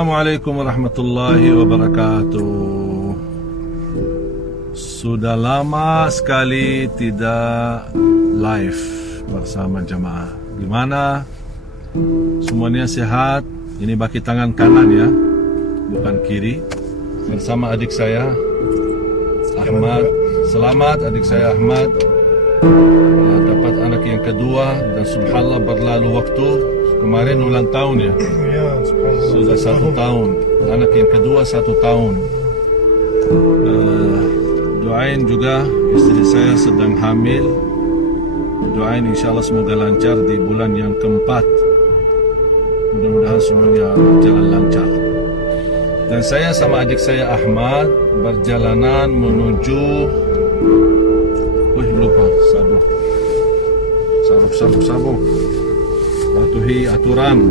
Assalamualaikum warahmatullahi wabarakatuh. Sudah lama sekali tidak live bersama jamaah. Gimana? Semuanya sehat? Ini baki tangan kanan ya, bukan kiri. Bersama adik saya Ahmad. Selamat adik saya Ahmad ya, dapat anak yang kedua, dan subhanallah berlalu waktu. Kemarin ulang tahun ya, sudah 1 tahun. Anak yang kedua 1 tahun. Doain juga istri saya sedang hamil. Doain insyaAllah semoga lancar di bulan yang keempat. Mudah-mudahan semuanya berjalan lancar. Dan saya sama adik saya Ahmad berjalanan menuju, lupa sabuk. Patuhi aturan.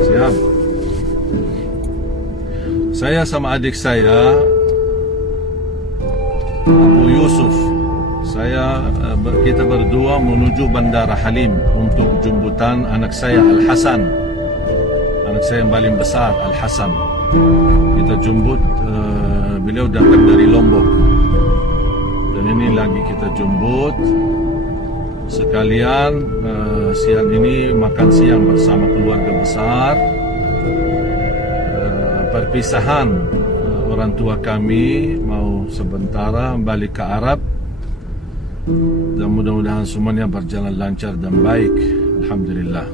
Siap. Saya sama adik saya Abu Yusuf, kita berdua menuju Bandara Halim untuk jemputan anak saya Al-Hasan. Anak saya yang paling besar, Al-Hasan. Kita jemput, beliau datang dari Lombok. Dan ini lagi kita jemput. Sekalian siang ini makan siang bersama keluarga besar. Perpisahan orang tua kami mau sementara balik ke Arab, dan mudah-mudahan semuanya berjalan lancar dan baik. Alhamdulillah.